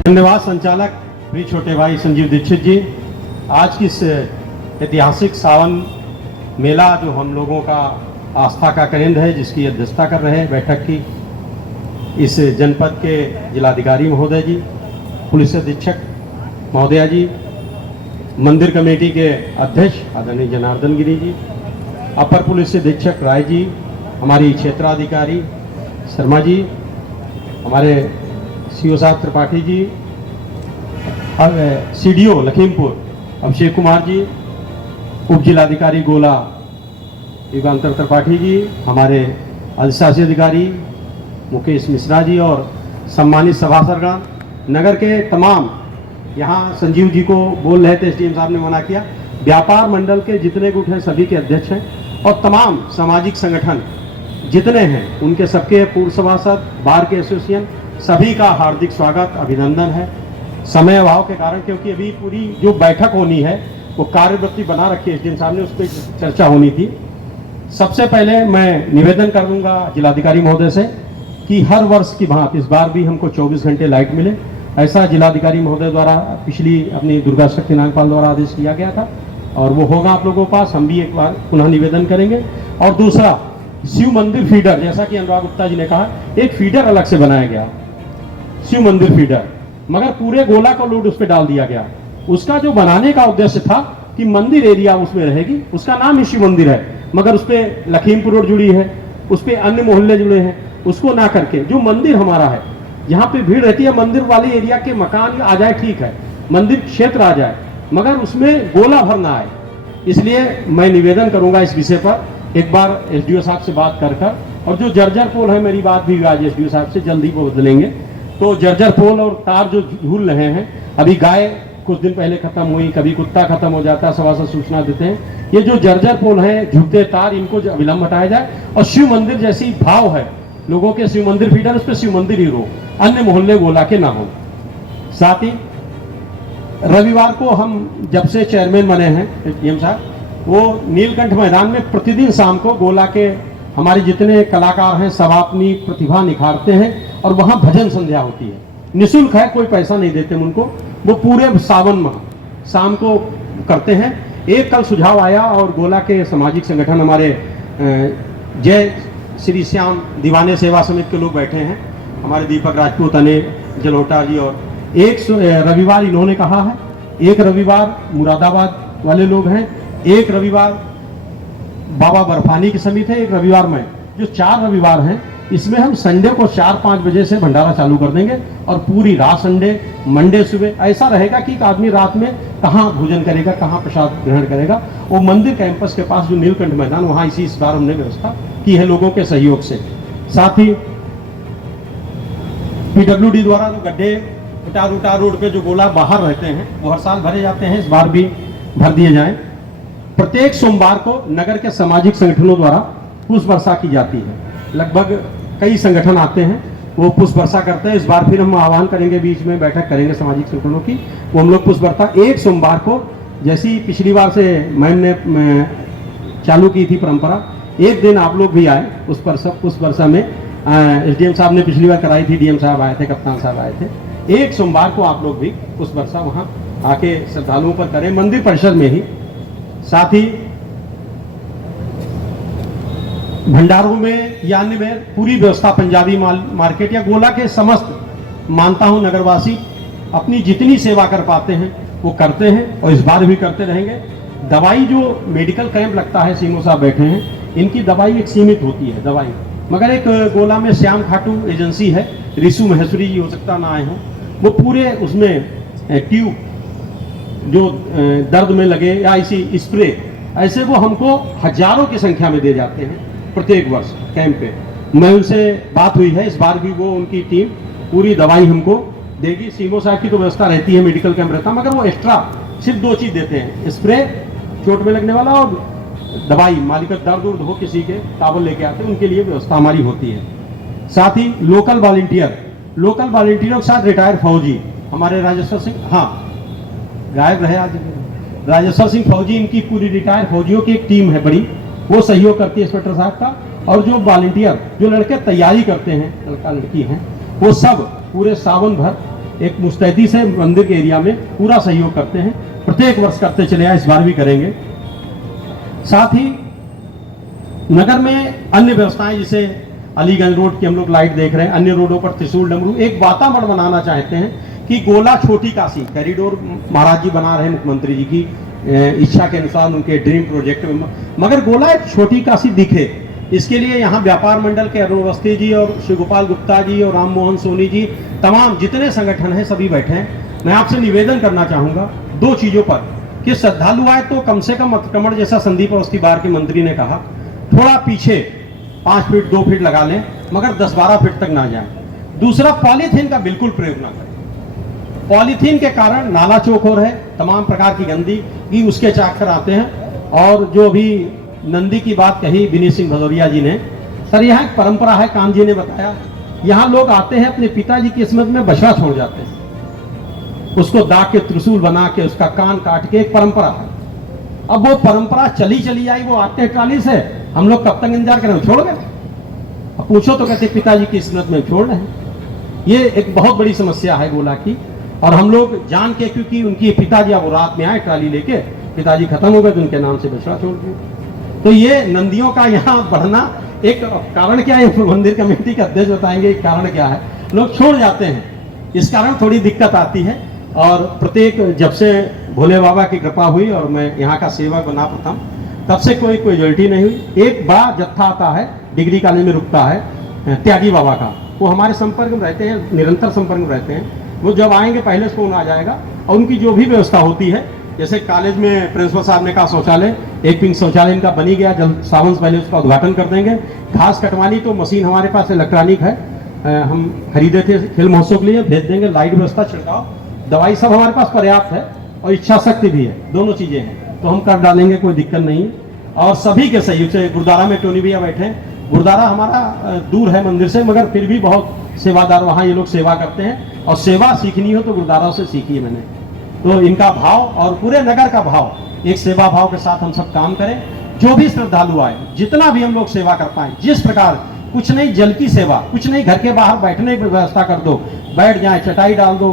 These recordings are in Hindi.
धन्यवाद संचालक श्री छोटे भाई संजीव दीक्षित जी। आज की इस ऐतिहासिक सावन मेला जो हम लोगों का आस्था का केंद्र है, जिसकी अध्यक्षता कर रहे हैं बैठक की इस जनपद के जिलाधिकारी महोदय जी, पुलिस अधीक्षक महोदया जी, मंदिर कमेटी के अध्यक्ष आदरणीय जनार्दन गिरी जी, अपर पुलिस अधीक्षक राय जी, हमारी क्षेत्राधिकारी शर्मा जी, हमारे सीओ साहब त्रिपाठी जी, सीडीओ लखीमपुर अभिषेक कुमार जी, उप जिलाधिकारी गोला युगांतर त्रिपाठी जी, हमारे अधिशासी अधिकारी मुकेश मिश्रा जी और सम्मानित सभासदगण, नगर के तमाम, यहाँ संजीव जी को बोल रहे थे, एसडीएम साहब ने मना किया, व्यापार मंडल के जितने गुट हैं सभी के अध्यक्ष हैं और तमाम सामाजिक संगठन जितने हैं उनके सबके पूर्व सभासद, बार के एसोसिएशन, सभी का हार्दिक स्वागत अभिनंदन है। समय अभाव के कारण, क्योंकि अभी पूरी जो बैठक होनी है वो कार्यवृत्ति बना रखी है एसडीएम साहब ने, उस पर चर्चा होनी थी। सबसे पहले मैं निवेदन कर दूंगा जिलाधिकारी महोदय से कि हर वर्ष की भांति इस बार भी हमको 24 घंटे लाइट मिले, ऐसा जिलाधिकारी महोदय द्वारा पिछली अपनी दुर्गा शक्ति नागपाल द्वारा आदेश किया गया था और वो होगा आप लोगों के पास। हम भी एक बार पुनः निवेदन करेंगे। और दूसरा, शिव मंदिर फीडर, जैसा कि अनुराग गुप्ता जी ने कहा, एक फीडर अलग से बनाया गया, शिव मंदिर फीडर, मगर पूरे गोला को लोड उस पर डाल दिया गया। उसका जो बनाने का उद्देश्य था कि मंदिर एरिया उसमें रहेगी, उसका नाम ही शिव मंदिर है, मगर उस पर लखीमपुर रोड जुड़ी है, उस पर अन्य मोहल्ले जुड़े हैं, उसको ना करके जो मंदिर हमारा है, यहाँ पे भीड़ रहती है, मंदिर वाले एरिया के मकान आ जाए, ठीक है, मंदिर क्षेत्र आ जाए, मगर उसमें गोला भर ना आए। इसलिए मैं निवेदन करूंगा इस विषय पर एक बार एसडीओ साहब से बात कर और जो जर्जर पोल है, मेरी बात भी आज एसडीओ साहब से जल्दी वो बदलेंगे, तो जर्जर पोल और तार जो झूल रहे हैं, अभी गाय कुछ दिन पहले खत्म हुई, कभी कुत्ता खत्म हो जाता है, सभासद सूचना देते हैं, ये जो जर्जर पोल है, झूठे तार, इनको विलंब हटाया जाए और शिव मंदिर जैसी भाव है लोगों के, शिव मंदिर फीडर, उस पर शिव मंदिर ही रो, अन्य मोहल्ले गोला के ना हो। साथ ही रविवार को हम जब से चेयरमैन बने हैं एसडीएम साहब, वो नीलकंठ मैदान में प्रतिदिन शाम को गोला के हमारे जितने कलाकार हैं सब अपनी प्रतिभा निखारते हैं और वहाँ भजन संध्या होती है, निःशुल्क है, कोई पैसा नहीं देते उनको, वो पूरे सावन माह शाम को करते हैं। एक कल सुझाव आया और गोला के सामाजिक संगठन हमारे जय श्री श्याम दीवाने सेवा समिति के लोग बैठे हैं, हमारे दीपक राजपूत, अनिल जलोटा जी, और एक रविवार इन्होंने कहा है, एक रविवार मुरादाबाद वाले लोग हैं, एक रविवार बाबा बर्फानी की समिति है, एक रविवार में, जो 4 रविवार हैं, इसमें हम संडे को 4-5 बजे से भंडारा चालू कर देंगे और पूरी रात संडे, मंडे सुबह ऐसा रहेगा कि आदमी रात में कहाँ भोजन करेगा, कहाँ प्रसाद ग्रहण करेगा। वो मंदिर कैंपस के पास जो नीलकंठ मैदान, वहाँ इस बार हमने व्यवस्था की है लोगों के सहयोग से। साथ ही पीडब्ल्यूडी द्वारा जो गड्ढे उटार रोड पे जो गोला बाहर रहते हैं वो हर साल भरे जाते हैं, इस बार भी भर दिए जाएं। प्रत्येक सोमवार को नगर के सामाजिक संगठनों द्वारा पुष्प वर्षा की जाती है, लगभग कई संगठन आते हैं, वो पुष्प वर्षा करते हैं। इस बार फिर हम आह्वान करेंगे, बीच में बैठक करेंगे सामाजिक संगठनों की, वो हम लोग पुष्प वर्षा एक सोमवार को, जैसी पिछली बार से मैम ने चालू की थी परंपरा, एक दिन आप लोग भी आए उस पर, सब पुष्प वर्षा में एसडीएम साहब ने पिछली बार कराई थी, डीएम साहब आए थे, कप्तान साहब आए थे, एक सोमवार को आप लोग भी पुष्प वर्षा वहाँ आके श्रद्धालुओं पर करें, मंदिर परिसर में ही। साथ ही भंडारों में या अन्य में पूरी व्यवस्था, पंजाबी मार्केट या गोला के समस्त मानता हूं नगरवासी अपनी जितनी सेवा कर पाते हैं वो करते हैं और इस बार भी करते रहेंगे। दवाई जो मेडिकल कैंप लगता है, सीमो साहब बैठे हैं, इनकी दवाई एक सीमित होती है दवाई, मगर एक गोला में श्याम खाटू एजेंसी है, रिशु महेश्वरी जी, हो सकता ना आए हों, वो पूरे उसमें ट्यूब जो दर्द में लगे या इसी स्प्रे, ऐसे वो हमको हजारों की संख्या में दे जाते हैं प्रत्येक वर्ष कैंप पे। मैं उनसे बात हुई है, इस बार भी वो उनकी टीम पूरी दवाई हमको देगी। सीमो साहब की तो व्यवस्था रहती है, मेडिकल कैंप रहता है, मगर वो एक्स्ट्रा सिर्फ 2 चीज़ देते हैं, स्प्रे चोट में लगने वाला और दवाई, मालिक दर्द उर्द हो किसी के टावल लेके आते हैं, उनके लिए व्यवस्था हमारी होती है। साथ ही लोकल वॉलंटियरों के साथ रिटायर्ड फौजी हमारे राजेश्वर सिंह, हाँ गायब रहे आज, राजेश्वर सिंह फौजी, इनकी पूरी रिटायर्ड फौजियों की एक टीम है बड़ी, वो सहयोग करती है इंस्पेक्टर साहब का। और जो वॉलंटियर, जो लड़के तैयारी करते हैं, लड़का लड़की हैं, वो सब पूरे सावन भर एक मुस्तैदी से मंदिर के एरिया में पूरा सहयोग करते हैं, प्रत्येक वर्ष करते चले आए, इस बार भी करेंगे। साथ ही नगर में अन्य व्यवस्थाएं, जैसे अलीगंज रोड की हम लोग लाइट देख रहे हैं, अन्य रोडों पर त्रिशूल डमरू, एक वातावरण बनाना चाहते हैं कि गोला छोटी काशी कॉरिडोर महाराज जी बना रहे हैं, मुख्यमंत्री जी की इच्छा के अनुसार उनके ड्रीम प्रोजेक्ट में, मगर गोला एक छोटी काशी दिखे, इसके लिए यहाँ व्यापार मंडल के अरुण अवस्थी जी और शिव गोपाल गुप्ता जी और राम मोहन सोनी जी, तमाम जितने संगठन हैं सभी बैठे हैं। मैं आपसे निवेदन करना चाहूँगा दो चीज़ों पर कि श्रद्धालु आए तो कम से कम अतिक्रमण, जैसा संदीप अवस्थी बार के मंत्री ने कहा, थोड़ा पीछे 5 फीट 2 फीट लगा लें, मगर 10-12 फीट तक ना जाए। दूसरा, पॉलीथीन का बिल्कुल प्रयोग ना करें। पॉलीथीन के कारण नाला चौक हो रहे, तमाम प्रकार की गंदगी उसके चाकर आते हैं। और जो भी नंदी की बात कही विनीत सिंह भदौरिया जी ने, सर यहाँ एक परंपरा है, कान जी ने बताया, यहाँ लोग आते हैं अपने पिताजी की स्मृति में बछड़ा छोड़ जाते हैं, उसको दाग के त्रिशूल बना के उसका कान काट के, एक परंपरा है। अब वो परंपरा चली आई, वो आते हैं ट्राली से, हम लोग कब तक इंतजार करें, छोड़ गए। अब पूछो तो कहते पिताजी की स्मृति में छोड़ रहे हैं। ये एक बहुत बड़ी समस्या है गोला की, और हम लोग जान के, क्योंकि उनकी पिताजी अब रात में आए ट्राली लेके, पिताजी खत्म हो गए तो उनके नाम से बछड़ा छोड़ दिया। तो ये नंदियों का यहाँ बढ़ना एक कारण क्या है, मंदिर कमेटी के अध्यक्ष बताएंगे कारण क्या है, लोग छोड़ जाते हैं, इस कारण थोड़ी दिक्कत आती है। और प्रत्येक, जब से भोले बाबा की कृपा हुई और मैं यहाँ का सेवक बना प्रथम, तब से कोई कैजुअलिटी नहीं हुई। एक बड़ा जत्था आता है, डिग्री कॉलेज में रुकता है, त्यागी बाबा का, वो हमारे संपर्क में रहते हैं, निरंतर संपर्क में रहते हैं। वो जब आएंगे पहले से फोन आ जाएगा, और उनकी जो भी व्यवस्था होती है, जैसे कॉलेज में प्रिंसिपल साहब ने कहा शौचालय, एक पिंक शौचालय इनका बनी गया, जल्द सावन से पहले उसका उद्घाटन कर देंगे। घास कटवानी तो मशीन हमारे पास इलेक्ट्रॉनिक है, हम खरीदे थे खेल महोत्सव के लिए, भेज देंगे। लाइट व्यवस्था, छिड़काव, दवाई सब हमारे पास पर्याप्त है, और इच्छा शक्ति भी है, दोनों चीजें हैं, तो हम कर डालेंगे, कोई दिक्कत नहीं है। और सभी के सहयोग से, गुरुद्वारा में टोनी भैया बैठे हैं, गुरुद्वारा हमारा दूर है मंदिर से, मगर फिर भी बहुत सेवादार वहाँ ये लोग सेवा करते हैं, और सेवा सीखनी हो तो गुरुद्वारा से सीखी है मैंने। तो इनका भाव और पूरे नगर का भाव, एक सेवा भाव के साथ हम सब काम करें। जो भी श्रद्धालु आए, जितना भी हम लोग सेवा कर पाए, जिस प्रकार, कुछ नहीं जल की सेवा, कुछ नहीं घर के बाहर बैठने की व्यवस्था कर दो, बैठ जाए, चटाई डाल दो,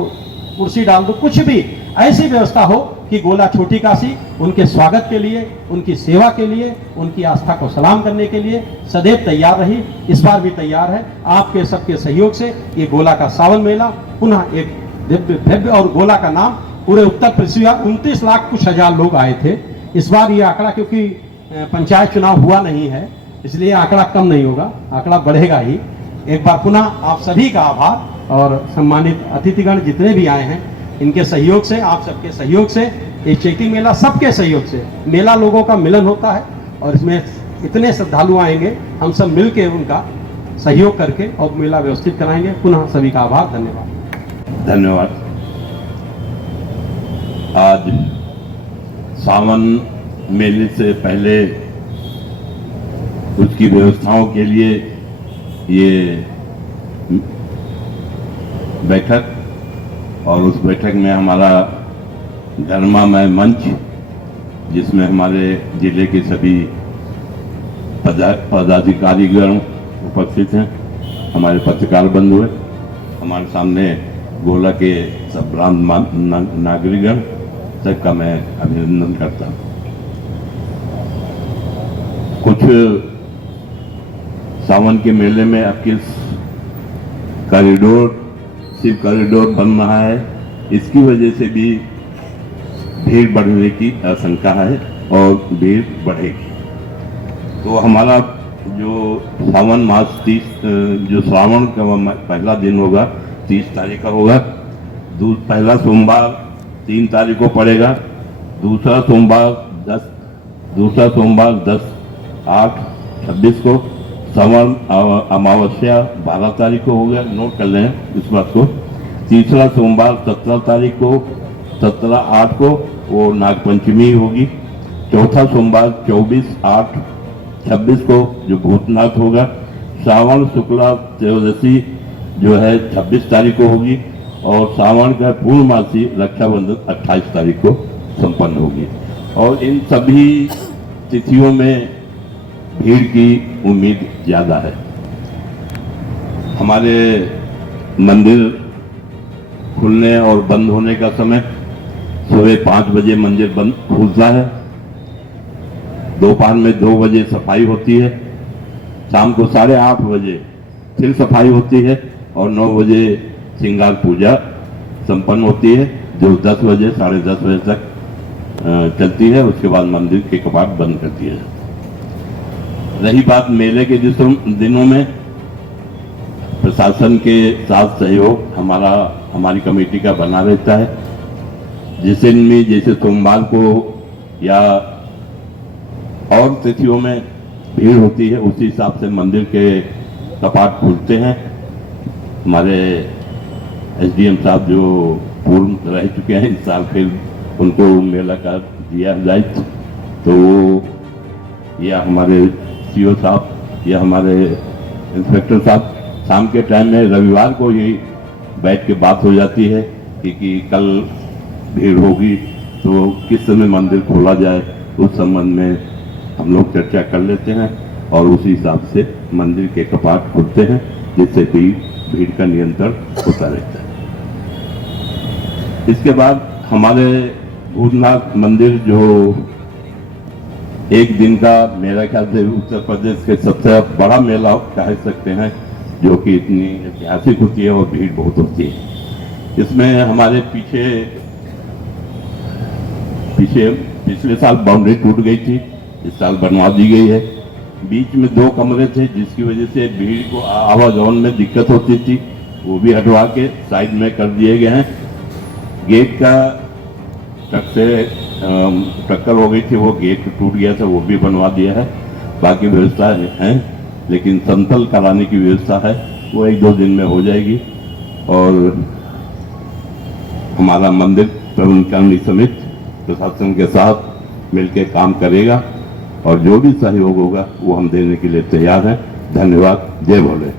कुर्सी डाल दो, कुछ भी ऐसी व्यवस्था हो कि गोला छोटी काशी उनके स्वागत के लिए, उनकी सेवा के लिए, उनकी आस्था को सलाम करने के लिए सदैव तैयार रही, इस बार भी तैयार है। आपके सबके सहयोग से ये गोला का सावन मेला पुनः एक दिव्य भव्य, और गोला का नाम पूरे उत्तर प्रदेश, 29 लाख कुछ हजार लोग आए थे। इस बार ये आंकड़ा, क्योंकि पंचायत चुनाव हुआ नहीं है, इसलिए आंकड़ा कम नहीं होगा, आंकड़ा बढ़ेगा ही। एक बार पुनः आप सभी का आभार, और सम्मानित अतिथिगण जितने भी आए हैं, इनके सहयोग से, आप सबके सहयोग से, ये चैती मेला सबके सहयोग से, मेला लोगों का मिलन होता है, और इसमें इतने श्रद्धालु आएंगे, हम सब मिल के उनका सहयोग करके और मेला व्यवस्थित कराएंगे। पुनः सभी का आभार, धन्यवाद। आज सावन मेले से पहले उसकी व्यवस्थाओं के लिए ये बैठक, और उस बैठक में हमारा धर्मामय मंच, जिसमें हमारे जिले के सभी पदाधिकारीगण उपस्थित हैं, हमारे पत्रकार बंधु हैं, हमारे सामने गोला के सब नागरिकगण, सबका मैं अभिनंदन करता हूँ। कुछ सावन के मेले में अब किस कॉरिडोर, सिर्फ कॉरिडोर बन रहा है, इसकी वजह से भी भीड़ बढ़ने की आशंका है, और भीड़ बढ़ेगी। तो हमारा जो सावन मास 30, जो श्रावण का पहला दिन होगा 30 तारीख का होगा, पहला सोमवार 3 तारीख को पड़ेगा, दूसरा सोमवार 10/8/26 को, श्रावण अमावस्या 12 तारीख को होगा, नोट कर लें इस बात को। तीसरा सोमवार 17 तारीख को, 17/8 को वो नागपंचमी होगी। चौथा सोमवार 24/8/26 को जो भूतनाथ होगा। श्रावण शुक्ला त्रयोदशी जो है 26 तारीख को होगी, और सावन का पूर्णमासी रक्षाबंधन 28 तारीख को संपन्न होगी। और इन सभी तिथियों में भीड़ की उम्मीद ज़्यादा है। हमारे मंदिर खुलने और बंद होने का समय सुबह 5 बजे मंदिर बंद खुलता है, दोपहर में 2 बजे सफाई होती है, शाम को 8:30 बजे फिर सफाई होती है और 9 बजे श्रृंगार पूजा संपन्न होती है, जो 10 बजे 10:30 बजे तक चलती है। उसके बाद मंदिर के कपाट बंद करती है। रही बात मेले के दिनों में, प्रशासन के साथ सहयोग हमारी कमेटी का बना रहता है। जिस दिन भी, जैसे सोमवार को या और तिथियों में भीड़ होती है, उसी हिसाब से मंदिर के कपाट खुलते हैं। हमारे एसडीएम साहब जो पूर्व रह चुके हैं, इस साल फिर उनको मेला का दिया दायित्व, तो या हमारे सीओ साहब या हमारे इंस्पेक्टर साहब शाम के टाइम में रविवार को ही बैठ के बात हो जाती है कि कल भीड़ होगी तो किस समय मंदिर खोला जाए, उस संबंध में हम लोग चर्चा कर लेते हैं और उसी हिसाब से मंदिर के कपाट खुलते हैं, जिससे कि भीड़ का नियंत्रण होता रहता है। इसके बाद हमारे भूतनाथ मंदिर, जो एक दिन का मेरा ख्याल से उत्तर प्रदेश के सबसे बड़ा मेला कह सकते हैं, जो कि इतनी ऐतिहासिक होती है और भीड़ बहुत होती है। इसमें हमारे पिछले साल बाउंड्री टूट गई थी, इस साल बनवा दी गई है। बीच में 2 कमरे थे, जिसकी वजह से भीड़ को आवाजाही में दिक्कत होती थी, वो भी हटवा के साइड में कर दिए गए हैं। गेट का ट्रक से टक्कर हो गई थी, वो गेट टूट गया था, वो भी बनवा दिया है। बाकी व्यवस्था है, लेकिन समतल कराने की व्यवस्था है, वो 1-2 दिन में हो जाएगी। और हमारा मंदिर प्रबंधकारिणी समिति प्रशासन के साथ मिलकर काम करेगा और जो भी सहयोग होगा वो हम देने के लिए तैयार हैं। धन्यवाद। जय भोले।